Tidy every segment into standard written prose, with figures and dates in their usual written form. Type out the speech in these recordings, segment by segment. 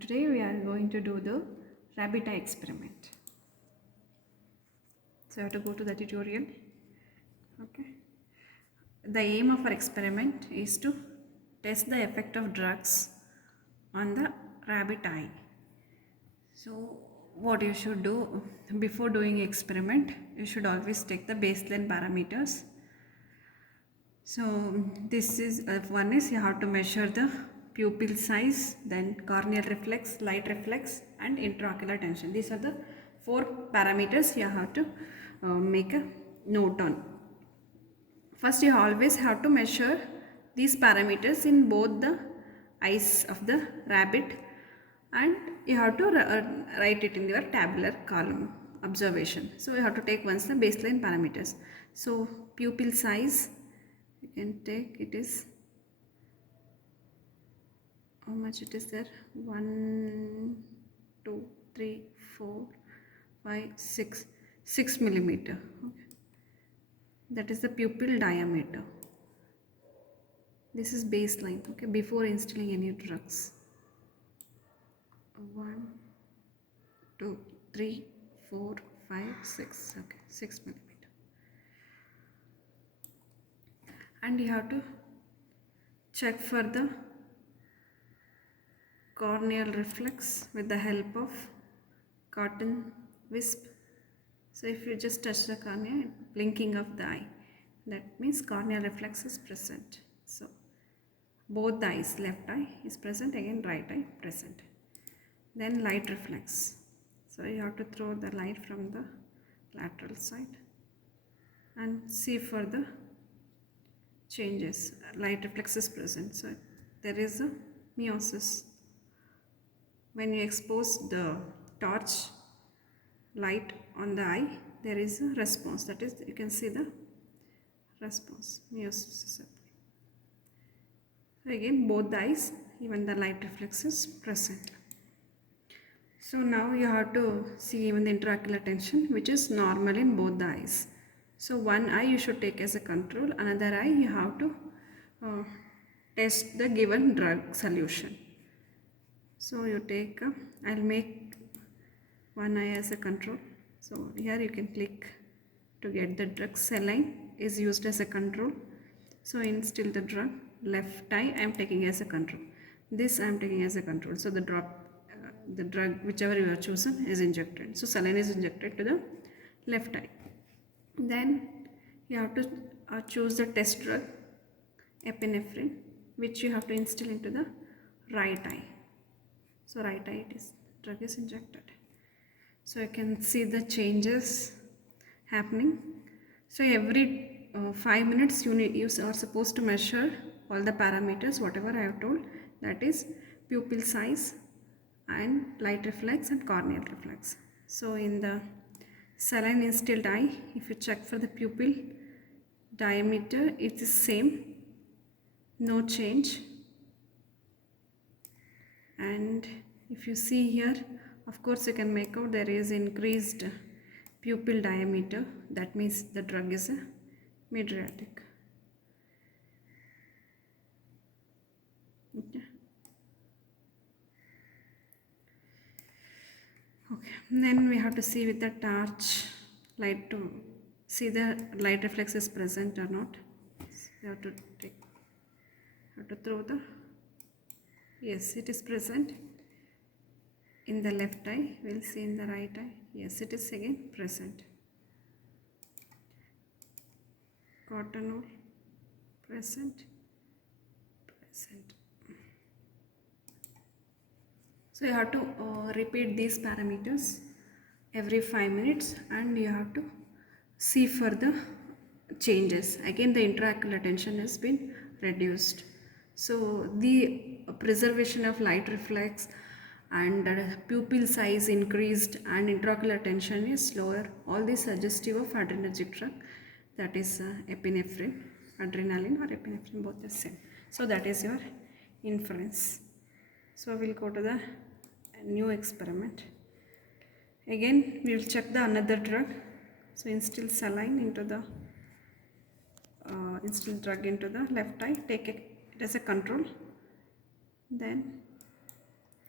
Today we are going to do the rabbit eye experiment. So I have to go to the tutorial. Okay. The aim of our experiment is to test the effect of drugs on the rabbit eye. So what you should do before doing experiment, you should always take the baseline parameters. So this is one is you have to measure the pupil size, then corneal reflex, light reflex and intraocular tension. These are the 4 parameters you have to make a note on. First you always have to measure these parameters in both the eyes of the rabbit and you have to write it in your tabular column observation. So you have to take once the baseline parameters. So pupil size you can take, it is how much it is there, 1 2 3 4 5 6 millimeter. Okay. That is the pupil diameter. This is baseline, okay, before instilling any drugs. 1 2 3 4 5 6, okay, 6 millimeter. And you have to check for the corneal reflex with the help of cotton wisp. So if you just touch the cornea, blinking of the eye, that means corneal reflex is present. So both the eyes, left eye is present, again right eye present. Then light reflex. So you have to throw the light from the lateral side and see for the changes. Light reflex is present. So there is a miosis. When you expose the torch light on the eye, there is a response, that is you can see the response, miosis is happening. So again both the eyes, even the light reflex is present. So now you have to see even the intraocular tension, which is normal in both the eyes. So one eye you should take as a control, another eye you have to test the given drug solution. So you take, I'll make one eye as a control. So here you can click to get the drug. Saline is used as a control. So instill the drug. Left eye I am taking as a control. This I am taking as a control. So the drug whichever you have chosen is injected. So saline is injected to the left eye. Then you have to choose the test drug, epinephrine, which you have to instill into the right eye. So right eye drug is injected. So you can see the changes happening. So every 5 minutes you are supposed to measure all the parameters whatever I have told, that is pupil size and light reflex and corneal reflex. So in the saline instilled eye, if you check for the pupil diameter, it is same, no change. And if you see here, of course you can make out there is increased pupil diameter, that means the drug is a mydriatic. Okay. Okay, then we have to see with the torch light to see the light reflex is present or not. You have to throw the, yes, it is present in the left eye. We'll see in the right eye. Yes, it is again present. Corneal present. So you have to repeat these parameters every 5 minutes and you have to see for the changes. Again the intraocular tension has been reduced. So the preservation of light reflex and pupil size increased and intraocular tension is lower. All these suggestive of adrenergic drug, that is epinephrine, adrenaline or epinephrine, both the same. So that is your inference. So we will go to the new experiment. Again we will check the another drug. So instill saline into the instill drug into the left eye, take it as a control. Then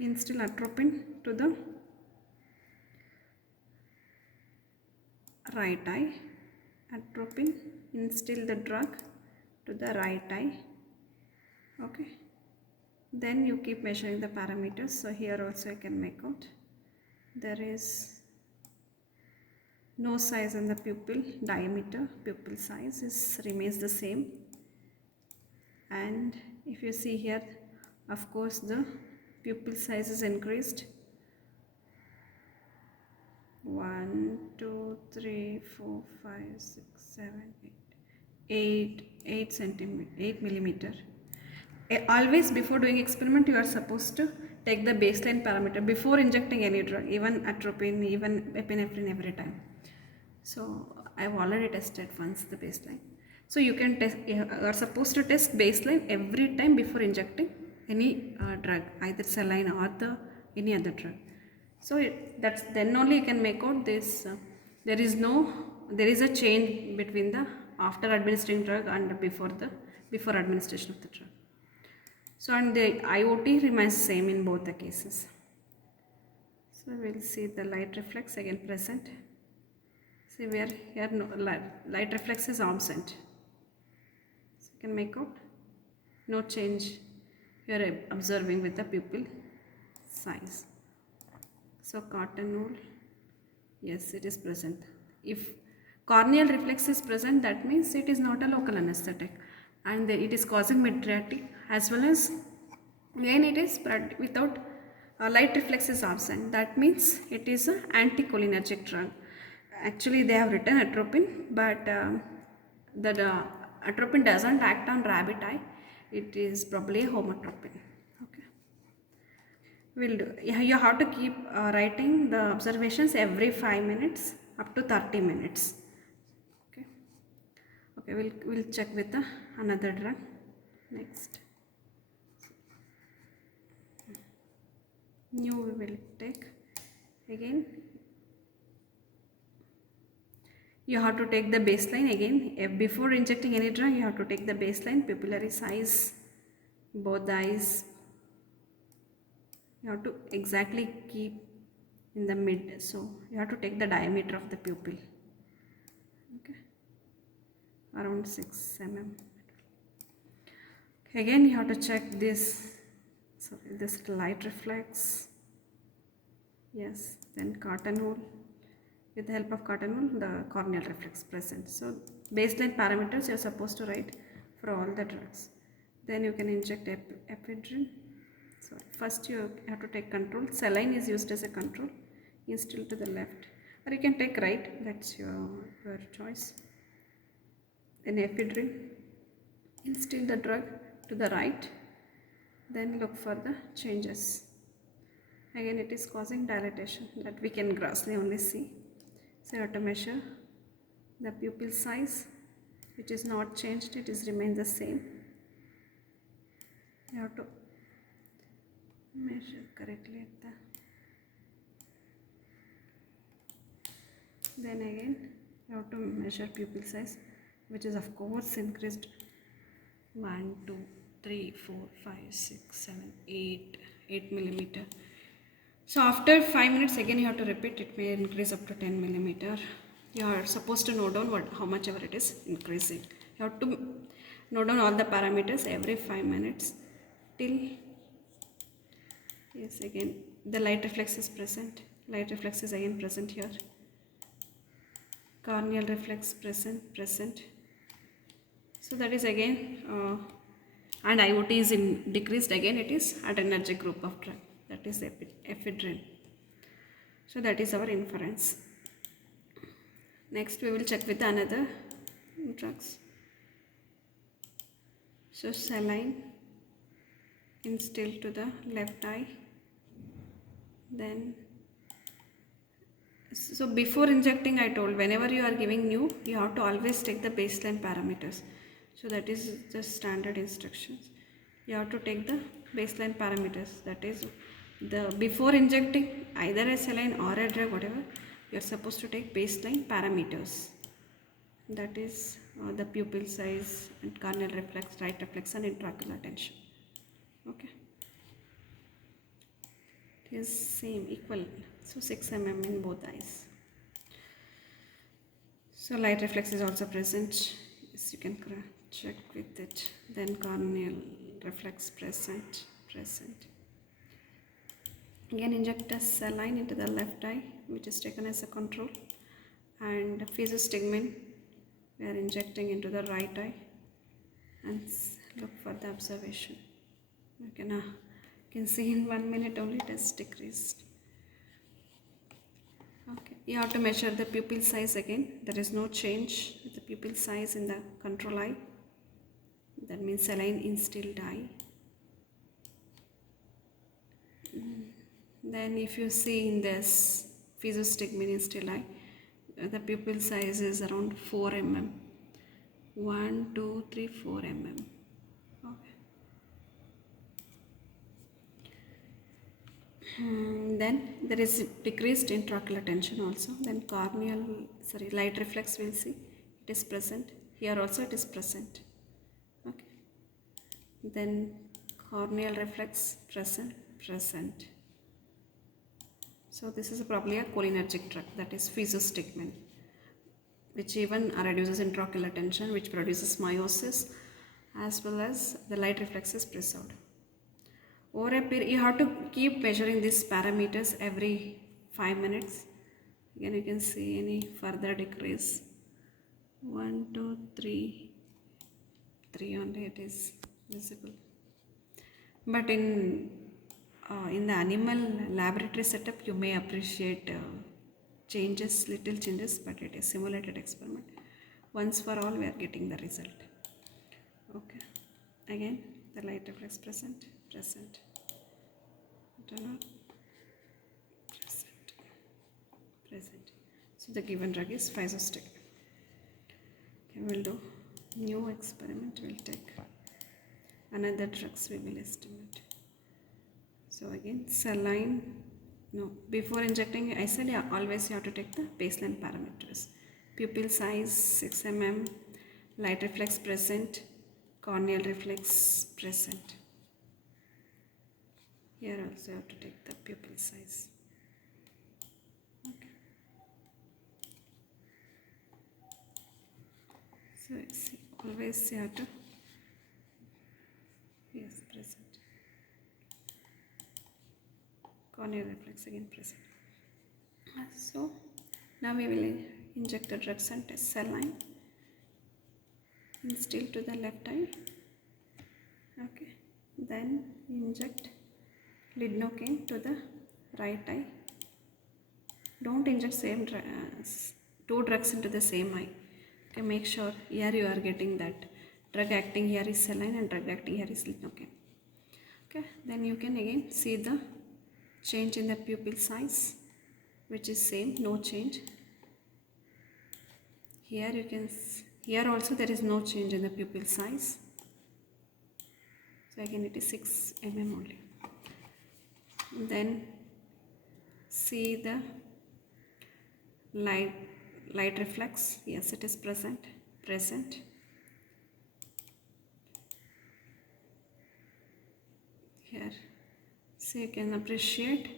instill atropine to the right eye. Atropine, instill the drug to the right eye. Okay. Then you keep measuring the parameters. So here also you can make out there is no size in the pupil diameter. Pupil size remains the same. And if you see here, of course the pupil size is increased. 1, 2, 3, 4, 5, 6, 7, 8 millimeter. Always before doing experiment you are supposed to take the baseline parameter before injecting any drug, even atropine, even epinephrine, every time. So I have already tested once the baseline. So you can test, you are supposed to test baseline every time before injecting any drug, either saline or any other drug. So that's then only you can make out this. There is a change between the after administering drug and before administration of the drug. So and the IOT remains same in both the cases. So we will see the light reflex again present. See where here no, light reflex is absent. So you can make out no change you are observing with the pupil size. So cotton wool, yes, it is present. If corneal reflex is present, that means it is not a local anesthetic, and it is causing mydriatic, as well as when it is without light reflex is absent, that means it is an anticholinergic drug. Actually they have written atropine, but the atropine doesn't act on rabbit eye. It is probably a homotropine. Okay, we'll do. You have to keep writing the observations every 5 minutes up to 30 minutes. Okay. Okay, we'll check with another drug next. New we will take again. You have to take the baseline again. Before injecting any drug, you have to take the baseline, pupillary size, both the eyes. You have to exactly keep in the mid. So you have to take the diameter of the pupil. Okay, around 6 mm. Again, you have to check this. So this light reflex. Yes, then cotton wool. With the help of cotton wool, the corneal reflex present. So baseline parameters you are supposed to write for all the drugs. Then you can inject ephedrine. So first you have to take control. Saline is used as a control. Instill to the left, or you can take right. That's your choice. Then ephedrine. Instill the drug to the right. Then look for the changes. Again, it is causing dilatation that we can grossly only see. So you have to measure the pupil size, which is not changed, it is remains the same. You have to measure correctly at the. Then again, you have to measure pupil size, which is of course increased 1, 2, 3, 4, 5, 6, 7, 8 millimeter. So after 5 minutes again you have to repeat. It may increase up to 10 millimeter. You are supposed to note down how much ever it is increasing. You have to note down all the parameters every 5 minutes till. Yes, again the light reflex is present. Light reflex is again present here. Corneal reflex present. So that is again and IOT is decreased. Again it is adrenergic group of drug, that is ephedrine. So that is our inference. Next we will check with another drugs. So saline, instill to the left eye. Then so before injecting I told, whenever you are giving new, you have to always take the baseline parameters. So that is the standard instructions. You have to take the baseline parameters, that is the before injecting either a saline or a drug, whatever, you are supposed to take baseline parameters, that is the pupil size and corneal reflex, right reflex and intraocular tension. Okay. is same, equal. So 6 mm in both eyes. So light reflex is also present. Yes, you can check with it. Then corneal reflex present. Again inject a saline into the left eye, which is taken as a control, and physostigmine we are injecting into the right eye, and look for the observation. You can see in 1 minute only it has decreased. Okay, you have to measure the pupil size again. There is no change with the pupil size in the control eye. That means saline instilled eye. Then if you see in this physostigmine instilled eye, the pupil size is around 4 mm. 1, 2, 3, 4 mm. Okay. Then there is decreased intraocular tension also. Then light reflex we'll see it is present. Here also it is present. Okay. Then corneal reflex present. So this is probably a cholinergic drug, that is physostigmine, which even reduces intraocular tension, which produces miosis, as well as the light reflex is preserved. Over a period, you have to keep measuring these parameters every 5 minutes. Again, you can see any further decrease. 1, 2, 3 only it is visible. But in the animal laboratory setup, you may appreciate little changes, but it is simulated experiment. Once for all, we are getting the result. Okay. Again, the light reflex present. So the given drug is physostigmine. Okay, we'll do new experiment. We'll take another drugs we will estimate. So again, saline. No, before injecting, I said always you have to take the baseline parameters. Pupil size 6 mm, light reflex present, corneal reflex present. Here also you have to take the pupil size. Okay. So see, always you have to, yes, present. Corneal reflex again present. So now we will inject the drugs and test saline instill to the left eye. Okay, then inject Lidocaine to the right eye. Don't inject two drugs into the same eye. Okay, make sure here you are getting that drug acting here is saline and drug acting here is Lidocaine. Okay, then you can again see the change in the pupil size, which is same, no change. Here you can here also there is no change in the pupil size. So again it is 6 mm only. Then see the light reflex. Yes, it is present. Here, so you can appreciate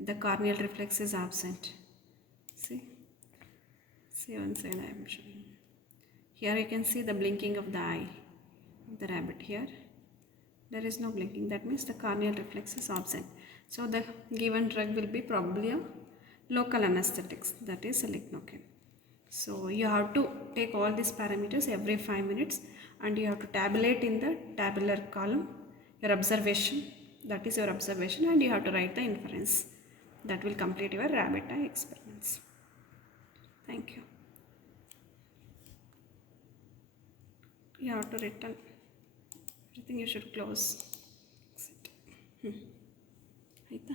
the corneal reflex is absent. See one side I am showing. Here you can see the blinking of the eye of the rabbit. Here there is no blinking, that means the corneal reflex is absent. So the given drug will be probably a local anesthetics, that is Lidocaine. So you have to take all these parameters every 5 minutes and you have to tabulate in the tabular column your observation, that is your observation, and you have to write the inference. That will complete your rabbit eye experiments. Thank you. You have to return. Everything you should close. Exit. ಆಯಿತಾ?